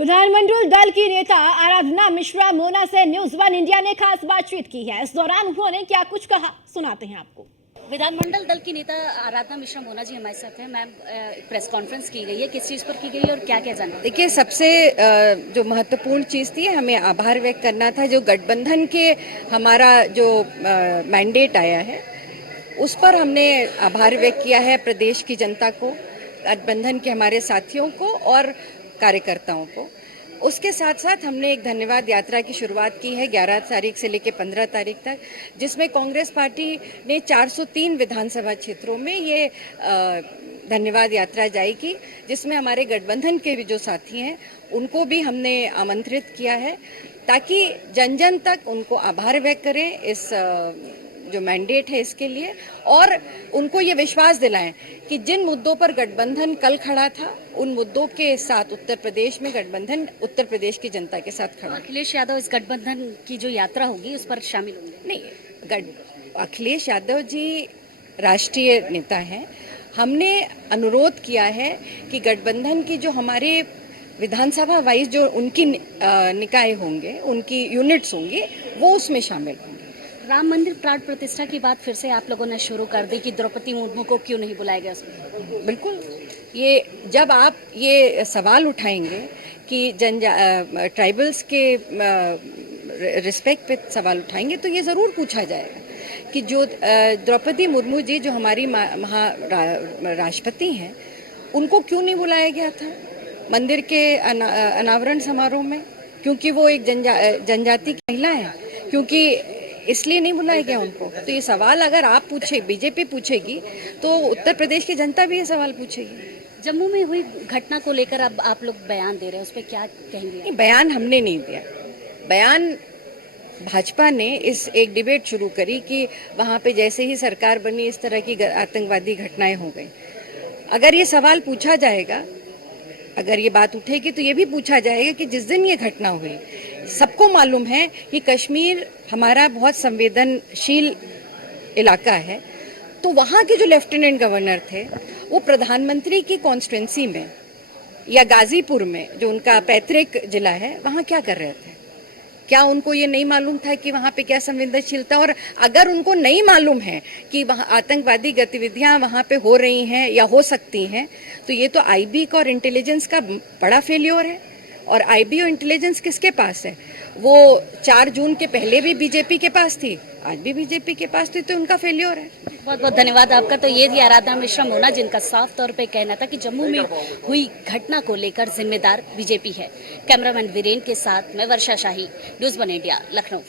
विधानमंडल दल की नेता आराधना मिश्रा मोना से न्यूज वन इंडिया ने खास बातचीत की है। इस दौरान उन्होंने क्या कुछ कहा, सुनाते हैं आपको। विधानमंडल दल की नेता आराधना मिश्रा मोना जी हमारे साथ हैं। मैम, प्रेस कॉन्फ्रेंस की गई है, किस चीज़ पर की गई है और क्या क्या जानना? देखिए, सबसे जो महत्वपूर्ण चीज़ थी, हमें आभार व्यक्त करना था। जो गठबंधन के हमारा जो मैंडेट आया है, उस पर हमने आभार व्यक्त किया है प्रदेश की जनता को, गठबंधन के हमारे साथियों को और कार्यकर्ताओं को। उसके साथ साथ हमने एक धन्यवाद यात्रा की शुरुआत की है 11 तारीख से लेकर 15 तारीख तक, जिसमें कांग्रेस पार्टी ने 403 विधानसभा क्षेत्रों में ये धन्यवाद यात्रा जाएगी, जिसमें हमारे गठबंधन के भी जो साथी हैं उनको भी हमने आमंत्रित किया है, ताकि जन जन तक उनको आभार व्यक्त करें इस जो मैंडेट है इसके लिए, और उनको ये विश्वास दिलाएं कि जिन मुद्दों पर गठबंधन कल खड़ा था, उन मुद्दों के साथ उत्तर प्रदेश में गठबंधन उत्तर प्रदेश की जनता के साथ खड़ा। अखिलेश यादव इस गठबंधन की जो यात्रा होगी उस पर शामिल होंगे? नहीं, अखिलेश यादव जी राष्ट्रीय नेता हैं। हमने अनुरोध किया है कि गठबंधन की जो हमारे विधानसभा वाइज जो उनकी निकाय होंगे, उनकी यूनिट्स होंगी, वो उसमें शामिल होंगे। राम मंदिर प्राण प्रतिष्ठा की बात फिर से आप लोगों ने शुरू कर दी कि द्रौपदी मुर्मू को क्यों नहीं बुलाया गया उसमें? बिल्कुल, ये जब आप ये सवाल उठाएंगे कि ट्राइबल्स के रिस्पेक्ट पे सवाल उठाएंगे, तो ये ज़रूर पूछा जाएगा कि जो द्रौपदी मुर्मू जी जो हमारी राष्ट्रपति हैं, उनको क्यों नहीं बुलाया गया था मंदिर के अनावरण समारोह में? क्योंकि वो एक जनजाति की महिला है, क्योंकि इसलिए नहीं बुलाया गया उनको? तो ये सवाल अगर आप पूछे, बीजेपी पूछेगी, तो उत्तर प्रदेश की जनता भी ये सवाल पूछेगी। जम्मू में हुई घटना को लेकर अब आप लोग बयान दे रहे हैं, उस पर क्या कहेंगे? बयान हमने नहीं दिया। बयान भाजपा ने इस एक डिबेट शुरू करी कि वहाँ पे जैसे ही सरकार बनी इस तरह की आतंकवादी घटनाएं हो गई। अगर ये सवाल पूछा जाएगा, अगर ये बात उठेगी, तो ये भी पूछा जाएगा कि जिस दिन ये घटना हुई, सबको मालूम है कि कश्मीर हमारा बहुत संवेदनशील इलाका है, तो वहाँ के जो लेफ्टिनेंट गवर्नर थे, वो प्रधानमंत्री की कॉन्स्टिट्यूंसी में या गाजीपुर में, जो उनका पैतृक जिला है, वहाँ क्या कर रहे थे? क्या उनको ये नहीं मालूम था कि वहाँ पे क्या संवेदनशीलता? और अगर उनको नहीं मालूम है कि वहाँ आतंकवादी गतिविधियाँ वहाँ पे हो रही हैं या हो सकती हैं, तो ये तो आईबी का और इंटेलिजेंस का बड़ा फेल्योर है। और आईबी और इंटेलिजेंस किसके पास है? वो 4 जून के पहले भी बीजेपी के पास थी, आज भी बीजेपी के पास थी, तो उनका फेल्योर है। बहुत बहुत धन्यवाद आपका। तो ये थी आराधना मिश्रा मोना, जिनका साफ तौर पे कहना था कि जम्मू में हुई घटना को लेकर जिम्मेदार बीजेपी है। कैमरामैन वीरेन के साथ मैं वर्षा शाही, न्यूज़ वन इंडिया, लखनऊ।